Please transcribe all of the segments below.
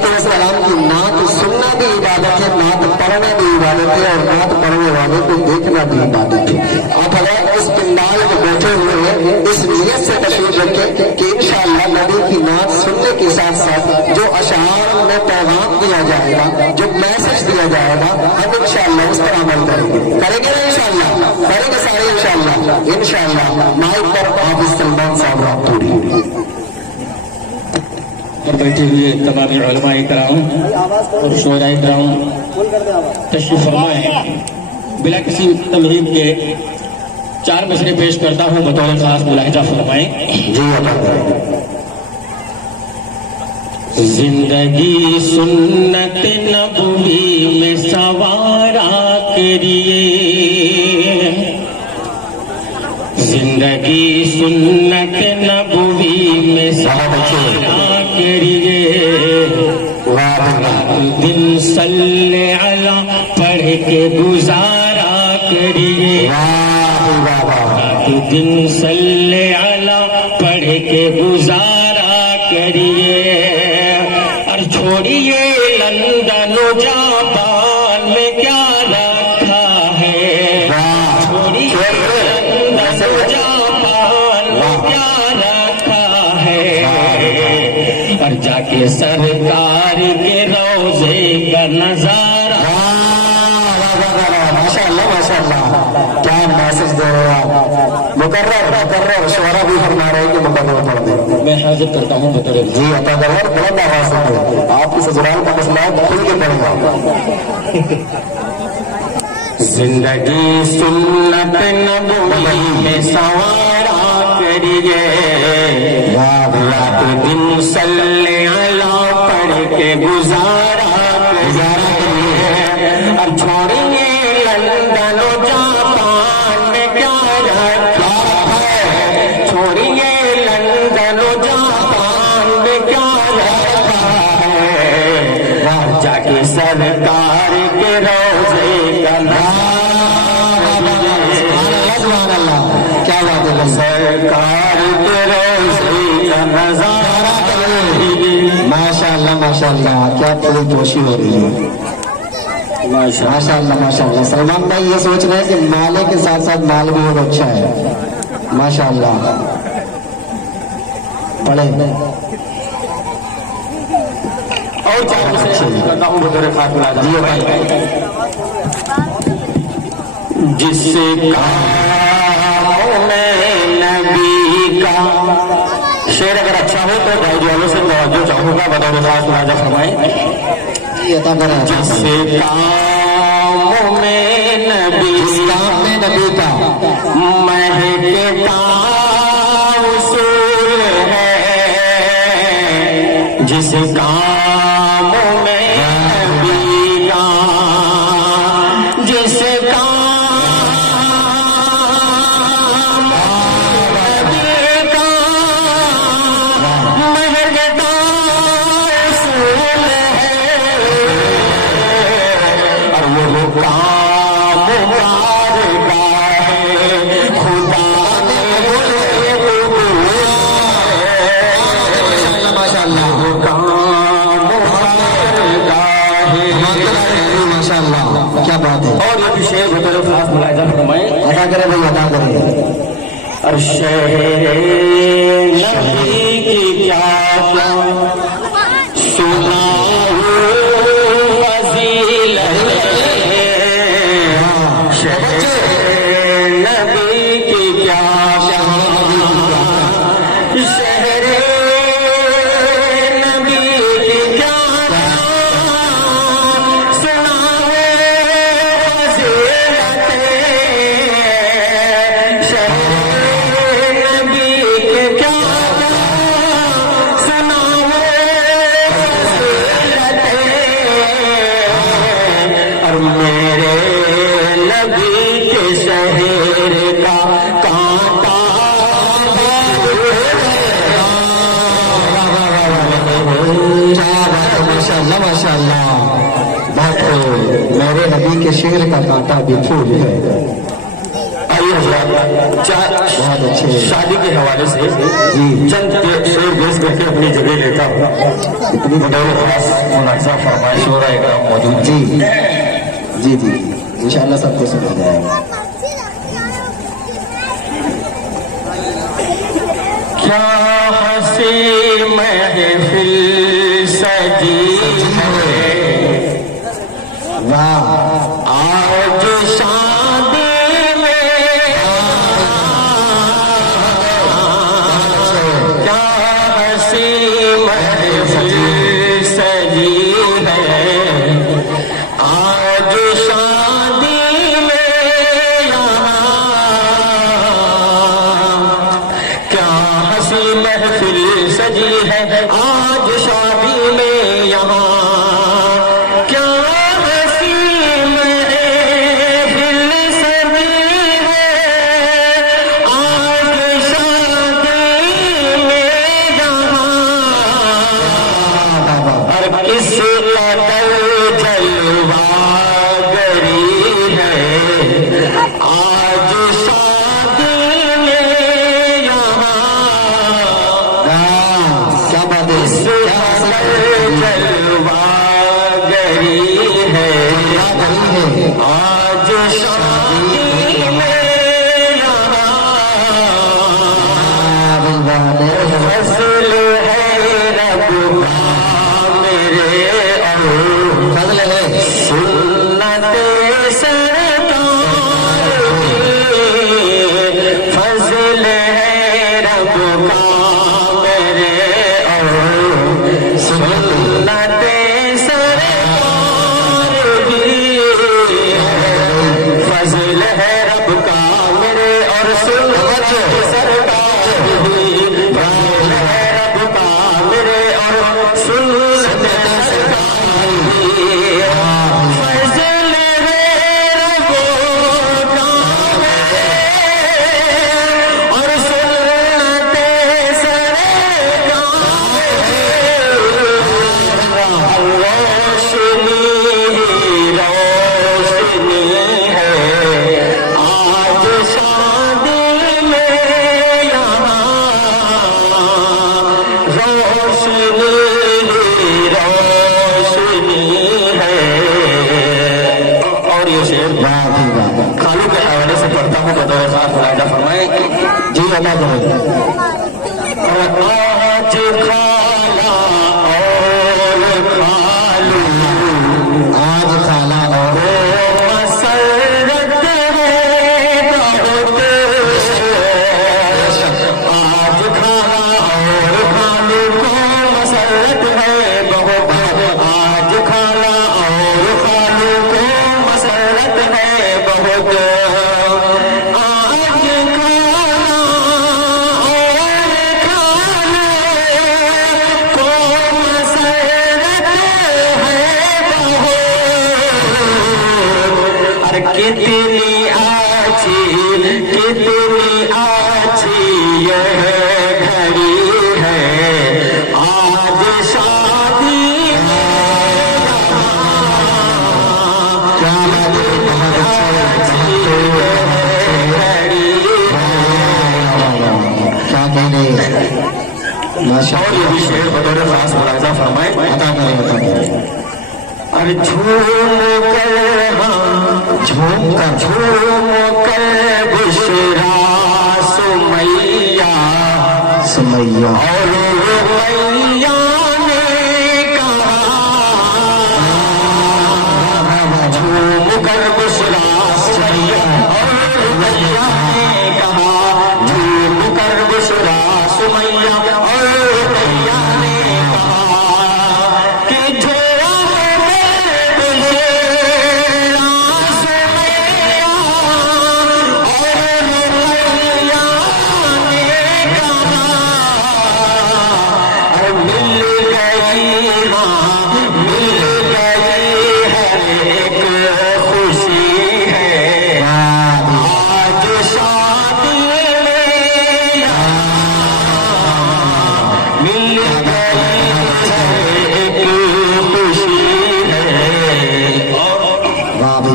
अलैहिस्सलाम की नात सुनना भी इबादत है, नात पढ़ना भी इबादत है, और नात पढ़ने वाले को देखना भी इबादत है। आप अगर इस पिंडाल में बैठे हुए हैं, इस नीयत से तशरीफ रखें कि इंशाअल्लाह नबी की नात सुनने के साथ साथ जो अशआर में पैगाम दिया जाएगा, जो मैसेज दिया जाएगा, हम इंशाअल्लाह उस पर अमल करेंगे। करेंगे ना इंशाअल्लाह? करेंगे सारे इंशाअल्लाह। इंशाअल्लाह माइक पर हाफिज सलमान साहब रामपुरी और बैठे हुए तमाम उलमाए कराम और शोराए कराम तशरीफ फरमाएं। बिला किसी तमहीद के 4 मसले पेश करता हूँ, बतौर खास मुलाहिजा फरमाएं। जिंदगी सुन्नत नबवी में सवारा करिए, जिंदगी सुन्नत नबवी में सवारा करिए, दिन सल्ले अला पढ़ के गुजारा करिए, दिन सल्ले अला पढ़ के गुजारा करिए, और छोड़िए लंदन जापान में क्या रखा है, छोड़िए लंदन जापान में क्या रखा है, और जाके सरकार के रोजे का नजारा। माशाअल्लाह माशाअल्लाह, क्या मैसेज दे रहे हो आप। मुकर्रर शोरा भी फरमा रहे हैं कि मुकर्रर पढ़ दें। मैं हाजिर करता हूँ बतौर जी अता गवर बुलंद आवाज से आपकी ससुराल का मसला है, खुल के पढ़ेगा। जिंदगी सुन्नत नबवी में सवारा करिए, रात दिन सल्ले अला पढ़ के गुजारा करिए, और छोड़िए लंदन जापान में क्या रखा है, छोड़िए लंदन जापान में क्या रखा है, वहाँ जाके सरकार के रोजे का क्या बात है, सरकार के रोजे का नजारा। माशाअल्लाह माशाअल्लाह, क्या पूरी जोशी हो रही है। माशाअल्लाह माशाअल्लाह। सलमान भाई ये सोच रहे हैं कि माले के साथ साथ माल भी बहुत अच्छा है। माशाअल्लाह पढ़े और 4 मसले करता हूँ बतौर खास मुलाहिजा। जिससे काम में नबी का शेर अगर अच्छा हो तो गाइड वालों से तवज्जो चाहूंगा, बतौर खास मुलाहिजा फरमाएं। जिससे काम में नबी का महकता उसूल है, जिस काम में नबी का, जिस काम नबी का महकता उसूल है, और वो काम मुबारका है खुदा ने माशाअल्लाह वो काम मुबारका है। माशाअल्लाह क्या बात है। और ये भी शेर बतौर खास मुलाहिजा फरमाएं। अदा करें भाई, अदा करें। और शहर नबी की क्या सुना मेरे नबी के शेर का कांटा भी फूल है। بہت اچھے شادی کے حوالے سے چند شعر پیش کر کے اپنی جگہ لیتا ہوں. بطور خاص ملاحظہ فرمائش ہو رہا ہے موجود. جی انشاءاللہ سب کو سنا جائے گا. کیا ہنسی محفل سجی ہے آج شادی میں. کیا ہنسی محفل سجی ہے آج شادی میں. کیا ہنسی محفل سجی ہے آج شادی میں یہاں.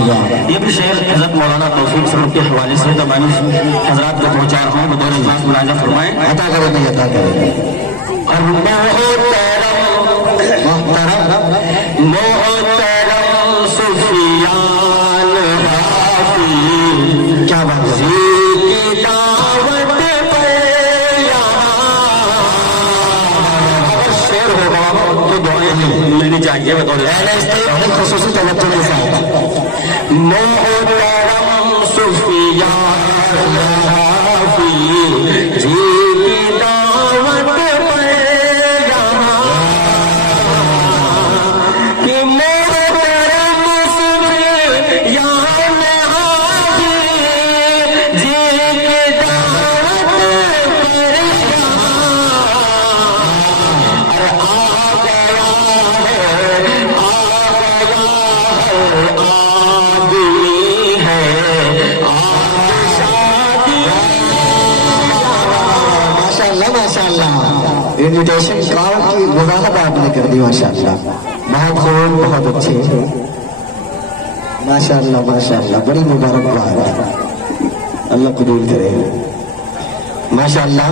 یہ بھی شعر حضرت مولانا توفیق صاحب کے حوالے سے تمام حضرات کو پہنچا رہا ہوں، بطور اجلاس ملاحظہ فرمائیں۔ عطا کرے نہیں عطا کرے۔ اور محترم سفیان رافی کیا بات ہے، کی دعوت پر اگر شعر ہوگا تو دعائیں لینی چاہیے بطور خصوصی توجہ کے ساتھ۔ محترم سفیان رافی جی کی دعوت پر انویٹیشن کارڈ کی وضاحت آپ نے کر دی، ماشاءاللہ بہت خوب، بہت اچھے، ماشاءاللہ ماشاءاللہ، بڑی مبارکباد، اللہ قبول کرے ماشاءاللہ۔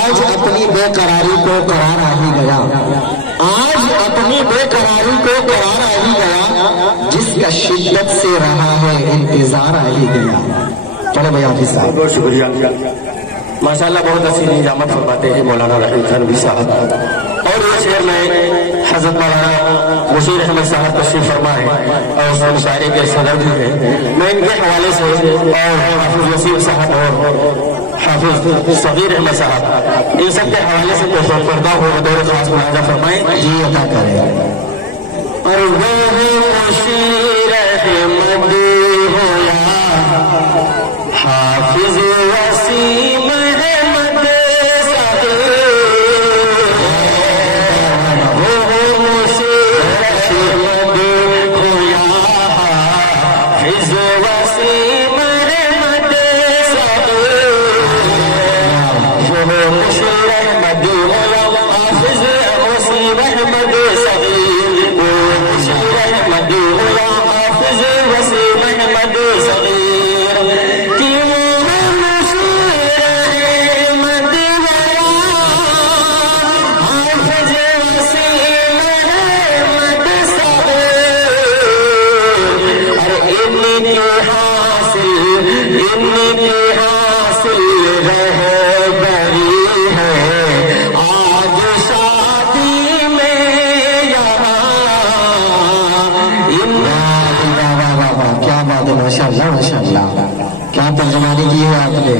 آج اپنی بے قراری کو قرار آ ہی گیا، آج اپنی بے قراری کو قرار آ ہی گیا، جس کا شدت سے رہا ہے انتظار آ ہی گیا۔ چلو بھائی حافظ صاحب، بہت شکریہ ماشاءاللہ، بہت اچھی نظامت فرماتے ہیں مولانا رحیم تھانوی صاحب۔ اور یہ شعر میں حضرت مولانا بشیر احمد صاحب تشریف فرما ہے اور اس مشاعرے کے صدر بھی ہیں، میں ان کے حوالے سے اور حافظ وسیم صاحب اور حافظ صغیر احمد صاحب ان سب کے حوالے سے پیش کردہ ہو بطور خاص ملاحظہ فرمائیں۔ جی عطا کرے۔ اور وہ بشیر احمد ہویا حافظ وسیم احمد صغیر، وہ بشیر احمد ہویا حافظ وسیم احمد صغیر، وہ بشیر احمد ہویا حافظ وسیم احمد صغیر، وہ بشیر احمد ہویا حافظ وسیم احمد صغیر۔ ماشاءاللہ ماشاءاللہ، کیا ترجمانی کی ہے آپ نے،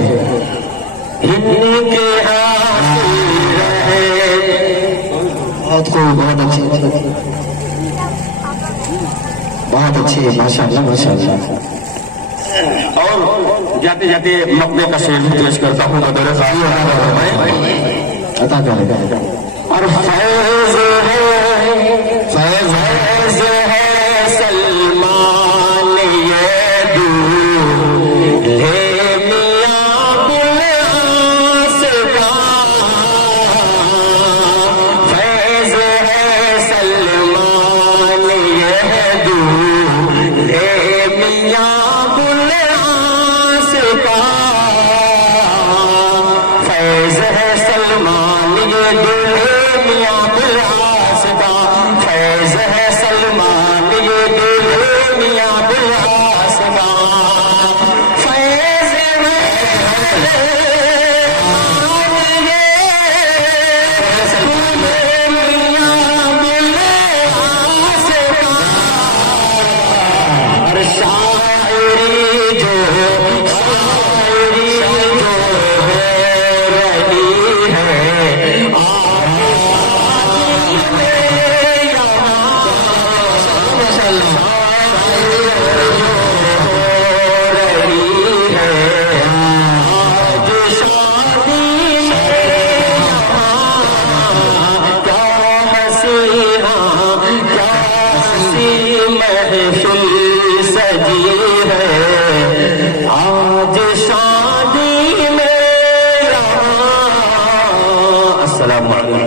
بہت خوب، بہت اچھے، بہت اچھے، ماشاءاللہ ماشاءاللہ۔ اور جاتے جاتے مقبے کا شعر پیش کرتا ہوں بطور خاص عطا کرے گا۔ اور فیض ہے فیض ہے سلمان یہ دولہے میاں بلعاص کا، فیض ہے سلمان یہ دولہے میاں بلعاص کا، فیض ہے سلمان یہ دولہے میاں بلعاص کا، فیض ہے سلمان یہ دولہے میاں بلعاص کا، فیض ہے میاں بلعاص کا، اور شاعری جو رہی ہے السلام علیکم۔